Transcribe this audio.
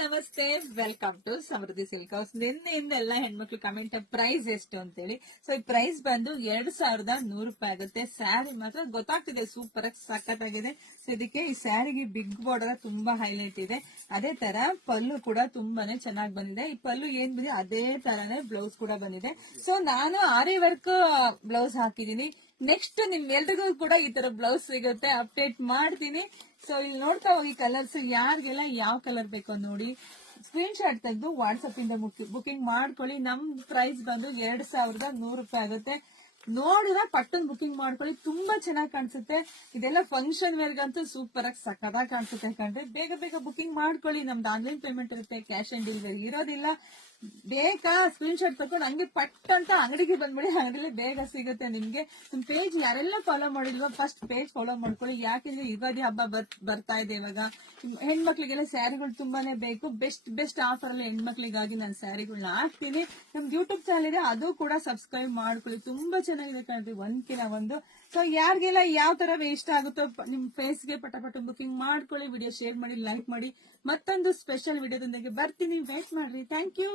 ನಮಸ್ತೆ, welcome to Samriddhi Silk House. ನಿನ್ನೆಯಿಂದ ಎಲ್ಲ ಹೆಣ್ಮಕ್ಳು ಕಮೆಂಟ್ ಪ್ರೈಸ್ ಎಷ್ಟು ಅಂತೇಳಿ. ಸೊ ಈ ಪ್ರೈಸ್ ಬಂದು 2100 ರೂಪಾಯಿ ಆಗುತ್ತೆ. ಸ್ಯಾರಿ ಮಾತ್ರ ಗೊತ್ತಾಗ್ತಿದೆ, ಸೂಪರ್ ಆಗಿ ಸಖತ್ತಾಗಿದೆ. ಸೊ ಇದಕ್ಕೆ ಈ ಸ್ಯಾರಿಗೆ ಬಿಗ್ ಬಾರ್ಡರ್ ತುಂಬಾ ಹೈಲೈಟ್ ಇದೆ. ಅದೇ ತರ ಪಲ್ಲು ಕೂಡ ತುಂಬಾನೇ ಚೆನ್ನಾಗಿ ಬಂದಿದೆ. ಈ ಪಲ್ಲು ಏನ್ ಬಂದಿದೆ ಅದೇ ತರನೇ ಬ್ಲೌಸ್ ಕೂಡ ಬಂದಿದೆ. ಸೊ ನಾನು ಆರಿ ವರ್ಕ್ ಬ್ಲೌಸ್ ಹಾಕಿದೀನಿ. ನೆಕ್ಸ್ಟ್ ನಿಮ್ಗೆಲ್ರಿಗೂ ಕೂಡ ಈ ತರ ಬ್ಲೌಸ್ ಸಿಗುತ್ತೆ, ಅಪ್ಡೇಟ್ ಮಾಡ್ತೀನಿ. ಸೊ ಇಲ್ಲಿ ನೋಡ್ತಾ ಹೋಗಿ ಕಲರ್ಸ್, ಯಾರಿಗೆಲ್ಲ ಯಾವ ಕಲರ್ ಬೇಕೋ ನೋಡಿ ಸ್ಕ್ರೀನ್ ಶಾಟ್ ತೆಗೆದು ವಾಟ್ಸ್ಆಪ್ ಇಂದ ಬುಕಿಂಗ್ ಮಾಡ್ಕೊಳ್ಳಿ. ನಮ್ ಪ್ರೈಸ್ ಬಂದು 2100 ರೂಪಾಯಿ ಆಗುತ್ತೆ. ನೋಡಿದ್ರೆ ಪಟ್ಟನ್ ಬುಕಿಂಗ್ ಮಾಡ್ಕೊಳ್ಳಿ, ತುಂಬಾ ಚೆನ್ನಾಗಿ ಕಾಣಿಸುತ್ತೆ. ಇದೆಲ್ಲ ಫಂಕ್ಷನ್ ವೇರ್ಗಂತೂ ಸೂಪರ್ ಆಗಿ ಸಖತ್ತಾಗಿ ಕಾಣಿಸುತ್ತೆ ಕಂಡ್ರೆ. ಬೇಗ ಬೇಗ ಬುಕಿಂಗ್ ಮಾಡ್ಕೊಳ್ಳಿ. ನಮ್ದು ಆನ್ಲೈನ್ ಪೇಮೆಂಟ್ ಇರುತ್ತೆ, ಕ್ಯಾಶ್ ಆನ್ ಡೆಲಿವರಿ ಇರೋದಿಲ್ಲ. ಬೇಕಾ ಸ್ಕ್ರೀನ್ ಶಾಟ್ ತಗೊಂಡು ಹಂಗೆ ಪಟ್ ಅಂತ ಅಂಗಡಿಗೆ ಬಂದ್ಬಿಡಿ, ಅಂಗಡಿಲಿ ಬೇಗ ಸಿಗುತ್ತೆ ನಿಮ್ಗೆ. ನಿಮ್ ಪೇಜ್ ಯಾರೆಲ್ಲ ಫಾಲೋ ಮಾಡಿಲ್ವಾ ಫಸ್ಟ್ ಪೇಜ್ ಫಾಲೋ ಮಾಡ್ಕೊಳ್ಳಿ. ಯಾಕೆಂದ್ರೆ ಯುಗಾದಿ ಹಬ್ಬ ಬರ್ತಾ ಇದೆ ಇವಾಗ. ಹೆಣ್ಮಕ್ಳಿಗೆಲ್ಲ ಸ್ಯಾರಿಗಳು ತುಂಬಾನೇ ಬೇಕು. ಬೆಸ್ಟ್ ಆಫರ್ ಅಲ್ಲಿ ಹೆಣ್ಮಕ್ಳಿಗಾಗಿ ನಾನು ಸ್ಯಾರಿಗಳನ್ನ ಹಾಕ್ತೀನಿ. ನಮ್ದು ಯೂಟ್ಯೂಬ್ ಚಾನಲ್ ಇದೆ, ಅದು ಕೂಡ ಸಬ್ಸ್ಕ್ರೈಬ್ ಮಾಡ್ಕೊಳ್ಳಿ. ತುಂಬಾ ಚೆನ್ನಾಗಿದೆ ಕಣ್ರಿ, ಒಂದ್ಕಿನ ಒಂದು. ಸೊ ಯಾರಿಗೆಲ್ಲ ಯಾವ ತರ ಇಷ್ಟ ಆಗುತ್ತೋ ನಿಮ್ ಫೇಸ್ಗೆ ಪಟ ಬುಕಿಂಗ್ ಮಾಡ್ಕೊಳ್ಳಿ. ವಿಡಿಯೋ ಶೇರ್ ಮಾಡಿ, ಲೈಕ್ ಮಾಡಿ. ಮತ್ತೊಂದು ಸ್ಪೆಷಲ್ ವಿಡಿಯೋದೊಂದಿಗೆ ಬರ್ತೀನಿ, ವೇಟ್ ಮಾಡ್ರಿ. Thank you.